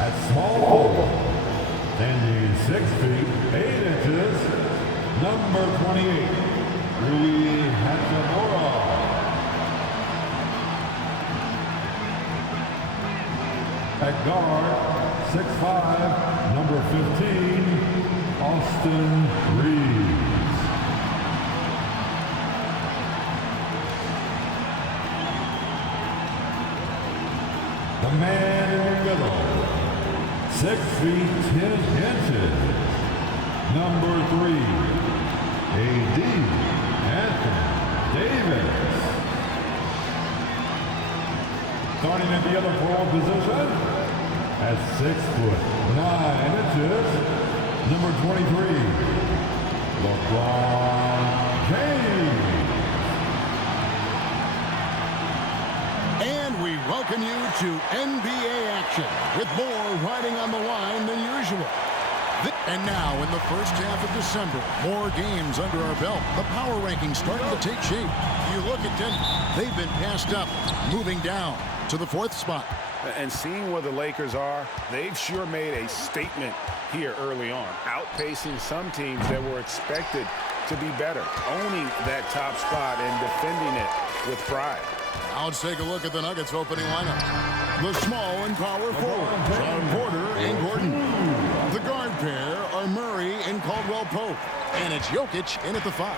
At small forward, standing 6 feet 8 inches, number 28, Rui Hachimura. At guard, 6'5", number 15, Austin Reeves. The man in the middle, 6 feet 10 inches, number 3, A.D. Anthony Davis. Starting at the other forward position, at 6'9" number 23, LeBron James. And we welcome you to NBA action with more riding on the line than usual. And now in the first half of December, more games under our belt. The power rankings starting to take shape. You look at Denver, they've been passed up, moving down to the 4th spot. And seeing where the Lakers are, they've sure made a statement here early on, outpacing some teams that were expected to be better, owning that top spot and defending it with pride. Now let's take a look at the Nuggets opening lineup. The small and power forward, John Porter and Gordon. The guard pair are Murray and Caldwell Pope. And it's Jokic in at the 5.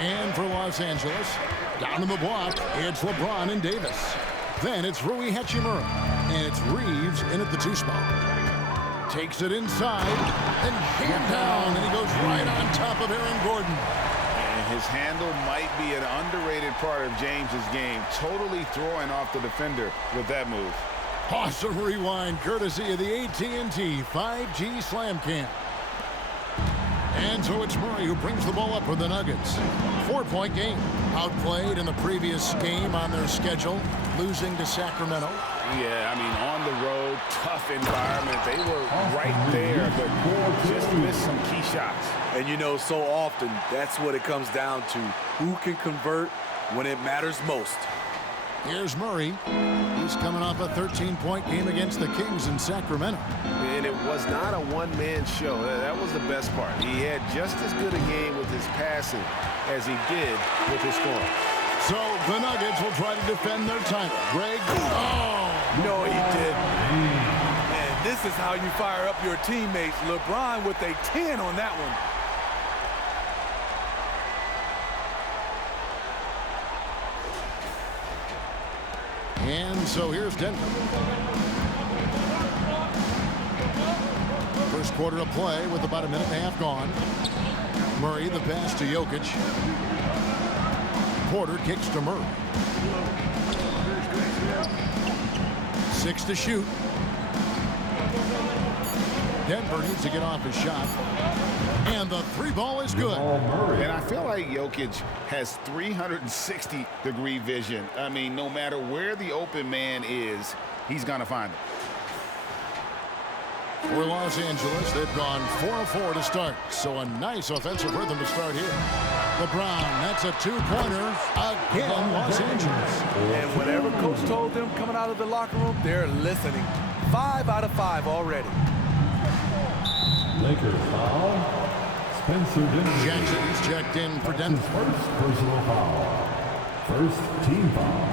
And for Los Angeles, down in the block, it's LeBron and Davis. Then it's Rui Hachimura. And it's Reeves in at the 2 spot. Takes it inside and hand down. And he goes right on top of Aaron Gordon. His handle might be an underrated part of James's game, totally throwing off the defender with that move. Awesome rewind courtesy of the AT&T 5G Slam Cam. And so it's Murray who brings the ball up for the Nuggets. 4-point game. Outplayed in the previous game on their schedule, losing to Sacramento. Yeah, I mean, on the road, tough environment. They were right there, but just missed some key shots. And you know, so often, that's what it comes down to. Who can convert when it matters most? Here's Murray. He's coming off a 13-point game against the Kings in Sacramento. And it was not a one-man show. That was the best part. He had just as good a game with his passing as he did with his scoring. So the Nuggets will try to defend their title. Greg, No, he didn't. And this is how you fire up your teammates. LeBron with a 10 on that one. And so here's Denver. First quarter of play with about a minute and a half gone. Murray, the pass to Jokic. Porter kicks to Murray. 6 to shoot. Denver needs to get off his shot. And the 3 ball is good. And I feel like Jokic has 360-degree vision. I mean, no matter where the open man is, he's going to find it. For Los Angeles, they've gone 4-4 to start. So a nice offensive rhythm to start here. LeBron, that's a 2-pointer. Again, Los Angeles. And whatever coach told them coming out of the locker room, they're listening. 5 out of 5 already. Lakers foul. Spencer Dinwiddie. Jackson's checked in for Denver. First personal foul. First team foul.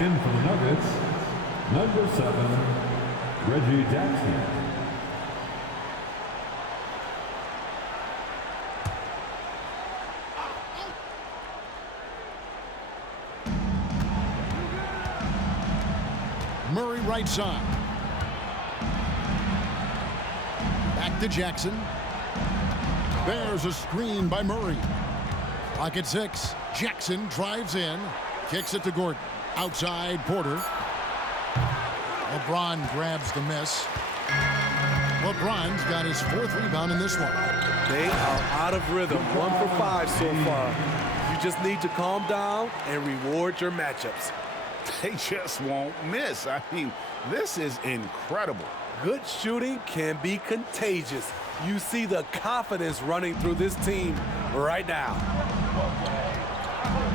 In for the Nuggets, number 7, Reggie Jackson. Murray right side. Back to Jackson. There's a screen by Murray. Clock at 6. Jackson drives in. Kicks it to Gordon. Outside Porter. LeBron grabs the miss. LeBron's got his 4th rebound in this one. They are out of rhythm. 1 for 5 so far. You just need to calm down and reward your matchups. They just won't miss. I mean, this is incredible. Good shooting can be contagious. You see the confidence running through this team right now.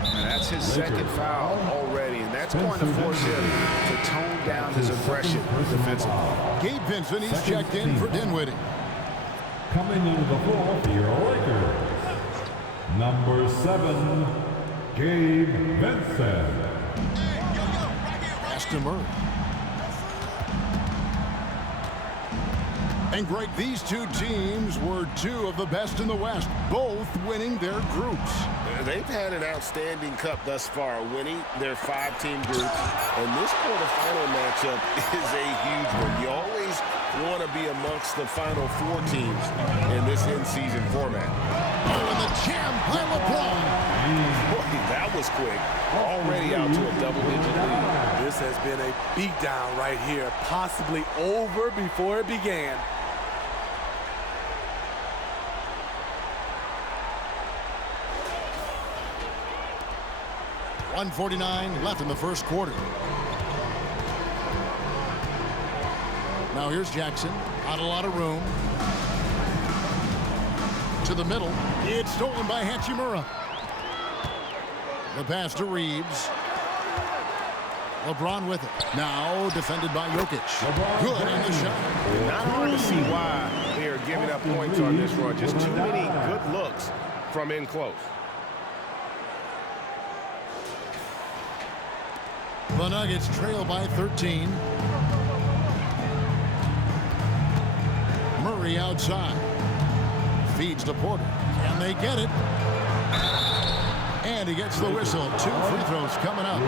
And that's his second foul already, and that's going to force him to tone down his aggression defensively. Gabe Vincent, he's Second checked in team for foul. Dinwiddie. Coming into the floor for your Lakers, number 7, Gabe Vincent. Pass to Murray. And Greg, these two teams were two of the best in the West, both winning their groups. They've had an outstanding cup thus far, winning their 5-team group. And this quarterfinal matchup is a huge one. You always want to be amongst the final 4 teams in this in-season format. Oh, and the jam by LeBron. Boy, that was quick. Already out to a double-digit lead. This has been a beatdown right here, possibly over before it began. .149 left in the first quarter. Now here's Jackson. Not a lot of room. To the middle. It's stolen by Hachimura. The pass to Reeves. LeBron with it. Now defended by Jokic. Good on the shot. Not hard to see why they are giving up points on this run. Just too many good looks from in close. The Nuggets trail by 13. Murray outside. Feeds to Porter. Can they get it? And he gets the whistle. 2 free throws coming up.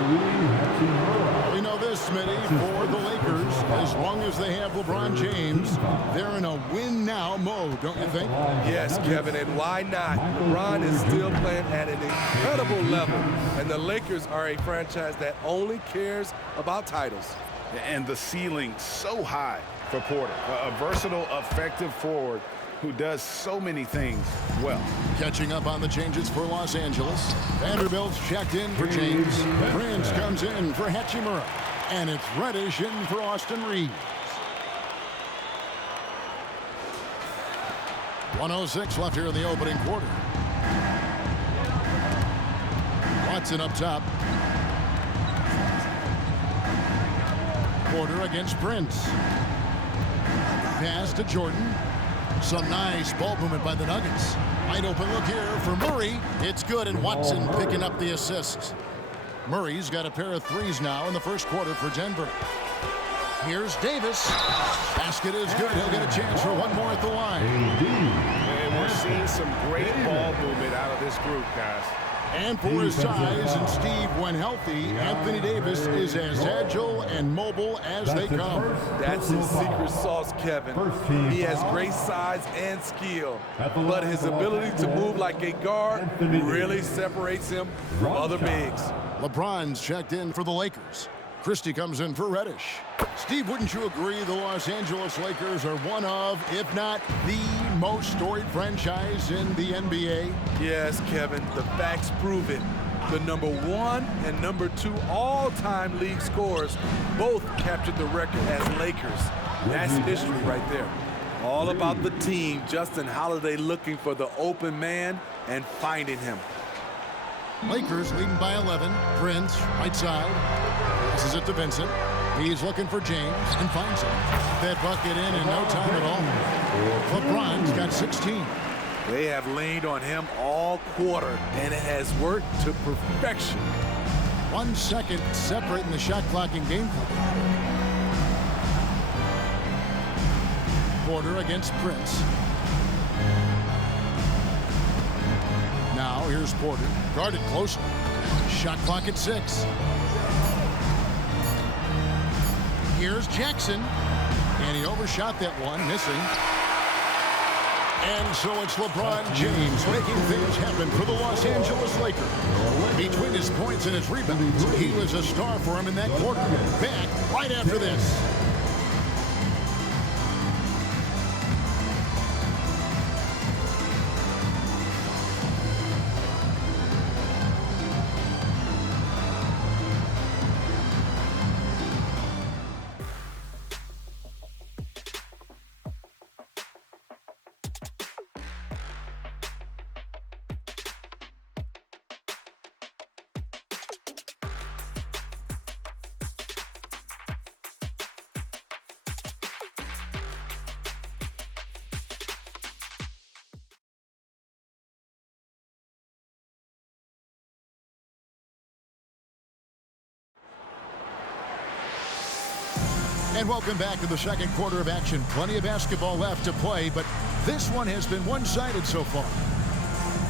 We know this, Smitty, for the Lakers, as long as they have LeBron James, they're in a win-now mode, don't you think? Yes, Kevin, and why not? LeBron is still playing at an incredible level, and the Lakers are a franchise that only cares about titles. And the ceiling so high for Porter. A versatile, effective forward who does so many things well. Catching up on the changes for Los Angeles. Vanderbilt's checked in for James. Prince comes in for Hachimura. And it's Reddish in for Austin Reeves. 1:06 left here in the opening quarter. Watson up top. Porter against Prince. Pass to Jordan. Some nice ball movement by the Nuggets. Wide open look here for Murray. It's good, and Watson picking up the assist. Murray's got a pair of threes now in the first quarter for Denver. Here's Davis. Basket is good. He'll get a chance for one more at the line. And we're seeing some great ball movement out of this group, guys. And for his size and Steve, when healthy, Anthony Davis is as agile and mobile as they come. That's his secret sauce, Kevin. He has great size and skill, but his ability to move like a guard really separates him from other bigs. LeBron's checked in for the Lakers. Christie comes in for Reddish. Steve, wouldn't you agree the Los Angeles Lakers are one of, if not the most storied franchise in the NBA? Yes, Kevin, the facts prove it. The #1 and #2 all-time league scorers both captured the record as Lakers. That's history right there. All about the team. Justin Holiday looking for the open man and finding him. Lakers leading by 11. Prince, right side. Passes it to Vincent. He's looking for James and finds him. That bucket in no time at all. LeBron's got 16. They have leaned on him all quarter, and it has worked to perfection. 1 second separating the shot clock and game clock. Porter against Prince. Now here's Porter, guarded closely. Shot clock at 6. Here's Jackson, and he overshot that one, missing. And so it's LeBron James making things happen for the Los Angeles Lakers. Between his points and his rebounds, he was a star for him in that quarter. Back right after this. And welcome back to the second quarter of action. Plenty of basketball left to play, but this one has been one-sided so far.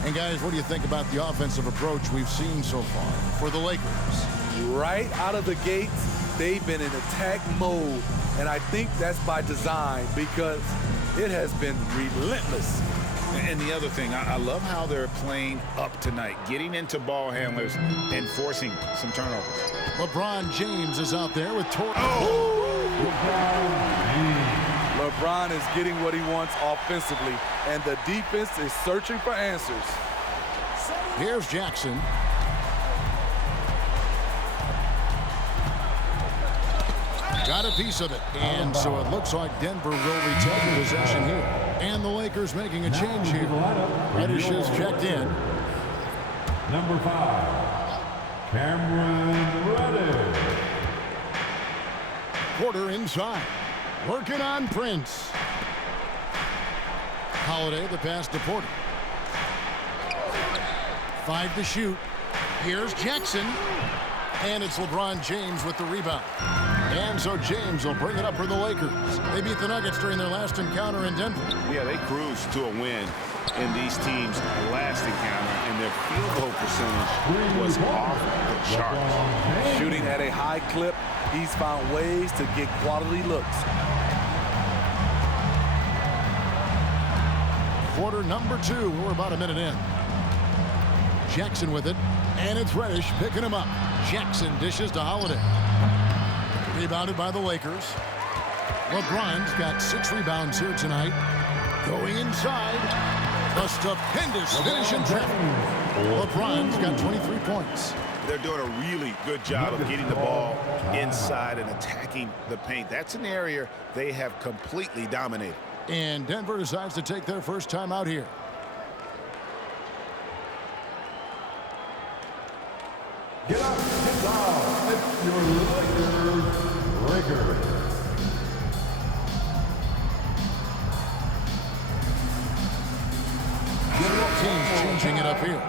And guys, what do you think about the offensive approach we've seen so far for the Lakers? Right out of the gates, they've been in attack mode. And I think that's by design because it has been relentless. And the other thing, I love how they're playing up tonight, getting into ball handlers and forcing some turnovers. LeBron James is out there with LeBron is getting what he wants offensively, and the defense is searching for answers. Here's Jackson. Got a piece of it. And so it looks like Denver will retain possession here. And the Lakers making a change here. Reddish is checked in. Number 5, Cameron Reddish. Porter inside. Working on Prince. Holiday, the pass to Porter. 5 to shoot. Here's Jackson. And it's LeBron James with the rebound. And so James will bring it up for the Lakers. They beat the Nuggets during their last encounter in Denver. Yeah, they cruised to a win in these teams' last encounter, and their field goal percentage was off the charts. Shooting at a high clip, he's found ways to get quality looks. Quarter number 2. We're about a minute in. Jackson with it, and it's Reddish picking him up. Jackson dishes to Holiday. Rebounded by the Lakers. LeBron's got 6 rebounds here tonight. Going inside. A stupendous finish in traffic. LeBron's got 23 points. They're doing a really good job of getting the ball inside and attacking the paint. That's an area they have completely dominated. And Denver decides to take their first time out here. Get up, get down. It's your Lakers. Teams changing it up here.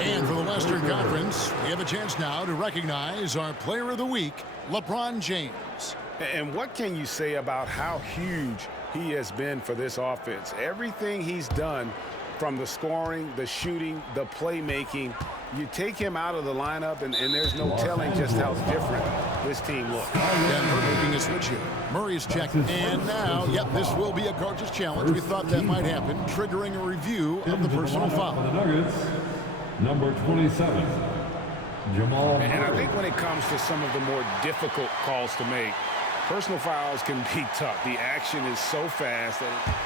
And for the Western Conference, we have a chance now to recognize our Player of the Week, LeBron James. And what can you say about how huge he has been for this offense? Everything he's done, from the scoring, the shooting, the playmaking, you take him out of the lineup, and there's no telling just how different this team looks. Denver making a switch here. Murray's checked. And now, this will be a coach's challenge. We thought that might happen, triggering a review of the personal foul. For the Nuggets, number 27, Jamal Murray. And I think when it comes to some of the more difficult calls to make, personal fouls can be tough. The action is so fast that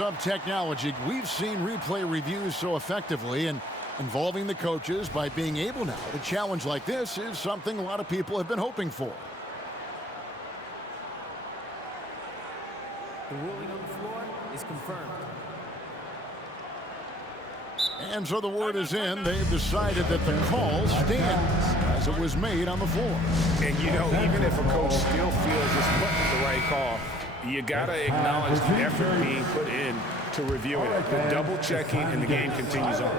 of technology, we've seen replay reviews so effectively, and involving the coaches by being able now to challenge like this is something a lot of people have been hoping for. The ruling on the floor is confirmed. And so the word is in. They've decided that the call stands as it was made on the floor. And you know, even if a coach still feels this wasn't the right call, you got to acknowledge the effort being put in to reviewing it, the double checking, and the game continues on.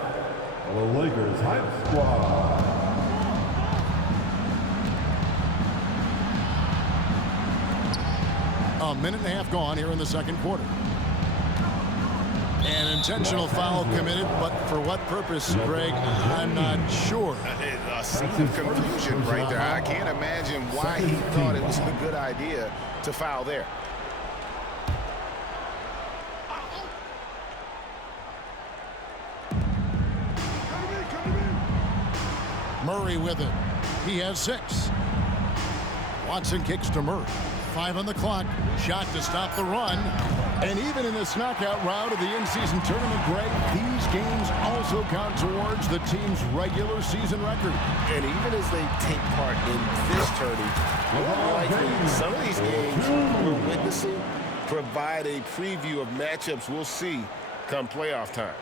The Lakers Hype Squad. A minute and a half gone here in the second quarter. An intentional foul committed, but for what purpose, Greg, I'm not sure. A scene of confusion right there. I can't imagine why he thought it was a good idea to foul there. Murray with it. He has 6. Watson kicks to Murray. 5 on the clock. Shot to stop the run. And even in this knockout round of the in-season tournament, Greg, these games also count towards the team's regular season record. And even as they take part in this tourney, more than likely, some of these games we're witnessing provide a preview of matchups we'll see come playoff time.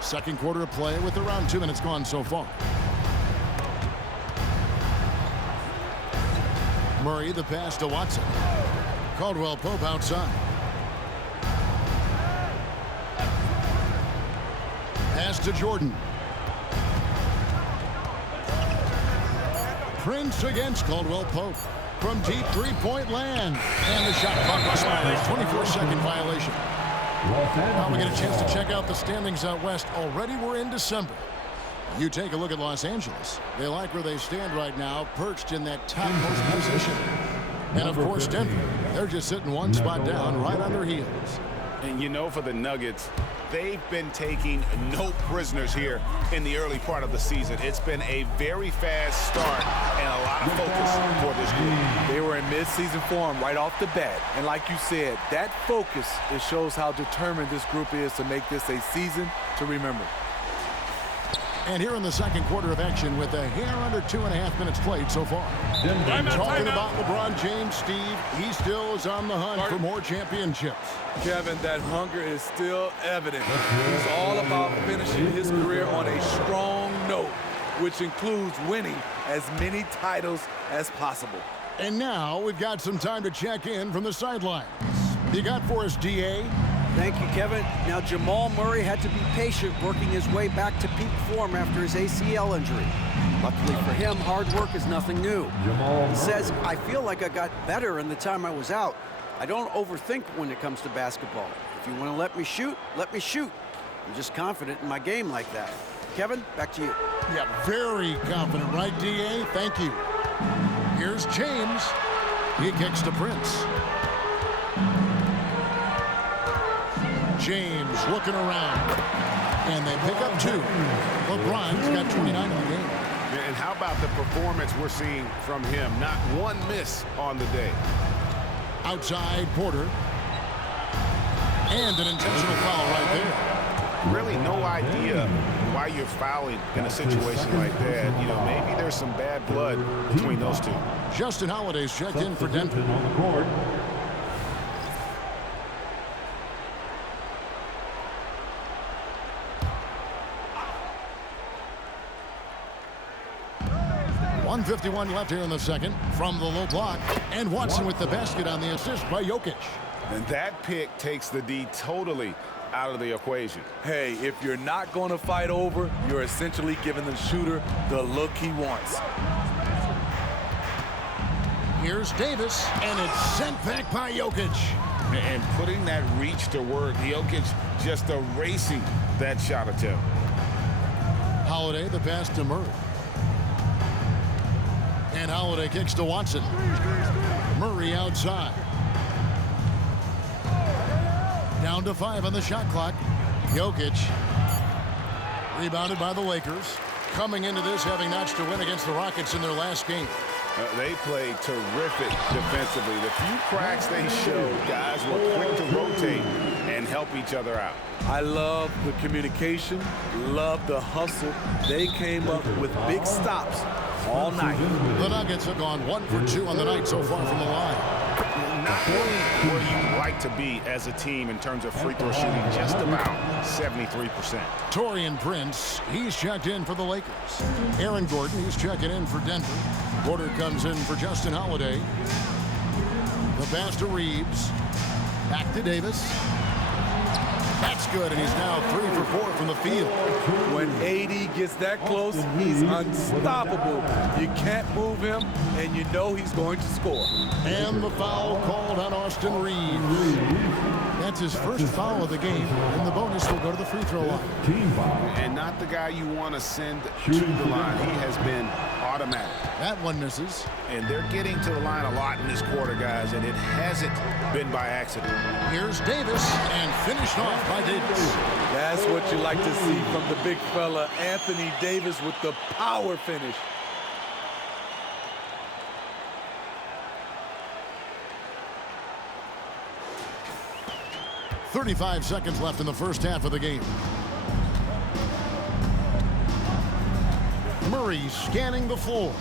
Second quarter of play with around 2 minutes gone so far. Murray, the pass to Watson. Caldwell Pope outside. Pass pass to Jordan. Prince against Caldwell Pope. From deep three-point land. And the shot clock expires. 24-second violation. Now we get a chance to check out the standings out west. Already we're in December. You take a look at Los Angeles. They like where they stand right now, perched in that topmost position. And, of course, Denver. They're just sitting one spot down right on their heels. And you know, for the Nuggets, they've been taking no prisoners here in the early part of the season. It's been a very fast start and a lot of focus for this group. They were in mid-season form right off the bat. And like you said, that focus, it shows how determined this group is to make this a season to remember. And here in the second quarter of action with a hair under 2.5 minutes played so far. Talking about LeBron James, Steve, he still is on the hunt for more championships. Kevin, that hunger is still evident. He's all about finishing his career on a strong note, which includes winning as many titles as possible. And now we've got some time to check in from the sidelines. You got for us, D.A.? Thank you, Kevin. Now, Jamal Murray had to be patient working his way back to peak form after his ACL injury. Luckily for him, hard work is nothing new. He says, I feel like I got better in the time I was out. I don't overthink when it comes to basketball. If you want to let me shoot, let me shoot. I'm just confident in my game like that. Kevin, back to you. Yeah, very confident, right, D.A.? Thank you. Here's James. He kicks to Prince. James looking around. And they pick up 2. LeBron's got 29 in the game. And how about the performance we're seeing from him? Not one miss on the day. Outside Porter. And an intentional foul right there. Really no idea why you're fouling in a situation like that. You know, maybe there's some bad blood between those two. Justin Holiday's checked in for Denver. On the court. .151 left here in the second from the low block. And Watson with the basket on the assist by Jokic. And that pick takes the D totally out of the equation. Hey, if you're not going to fight over, you're essentially giving the shooter the look he wants. Here's Davis, and it's sent back by Jokic. And putting that reach to work, Jokic just erasing that shot attempt. Holiday, the pass to Murray. And Holiday kicks to Watson. Murray outside. Down to 5 on the shot clock. Jokic. Rebounded by the Lakers. Coming into this having notched a win against the Rockets in their last game. They played terrific defensively. The few cracks they showed, guys were quick to rotate and help each other out. I love the communication, love the hustle. They came up with big stops all night. The Nuggets have gone 1 for 2 on the night so far from the line. Not only where you like to be as a team in terms of free throw shooting, just about 73%. Taurean Prince, he's checked in for the Lakers. Aaron Gordon, he's checking in for Denver. Porter comes in for Justin Holiday. The pass to Reeves. Back to Davis. That's good, and he's now 3 for 4 from the field. When AD gets that close, he's unstoppable. You can't move him, and you know he's going to score. And the foul called on Austin Reeves. That's his first foul of the game, and the bonus will go to the free throw line. Team foul. And not the guy you want to send to the line. He has been automatic. That one misses. And they're getting to the line a lot in this quarter, guys, and it hasn't been by accident. Here's Davis, and finished off by Davis. That's what you like to see from the big fella, Anthony Davis, with the power finish. .35 seconds left in the first half of the game. Murray scanning the floor.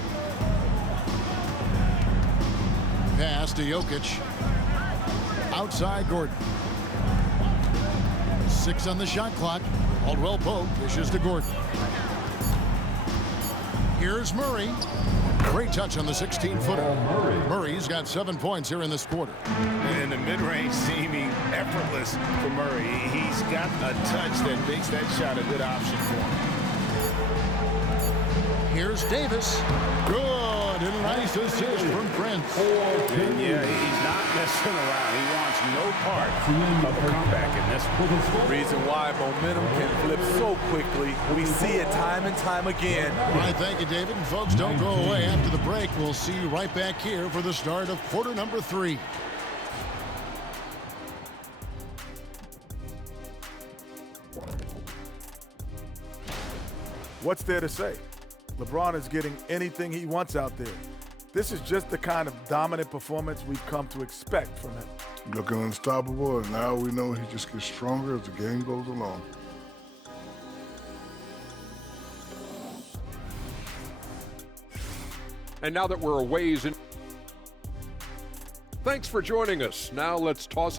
Pass to Jokic. Outside Gordon. 6 on the shot clock. Caldwell Pope dishes to Gordon. Here's Murray. Great touch on the 16-footer. Murray's got 7 points here in this quarter. And the mid-range seeming effortless for Murray. He's got a touch that makes that shot a good option for him. Here's Davis. Good, and a nice assist from Prince. And yeah, he's not messing around. He wants no part of a comeback in this one. The reason why momentum can flip so quickly, we see it time and time again. All right, thank you, David. And folks, don't go away. After the break, we'll see you right back here for the start of quarter number 3. What's there to say? LeBron is getting anything he wants out there. This is just the kind of dominant performance we've come to expect from him. Looking unstoppable, and now we know he just gets stronger as the game goes along. And now that we're a ways in... Thanks for joining us. Now let's toss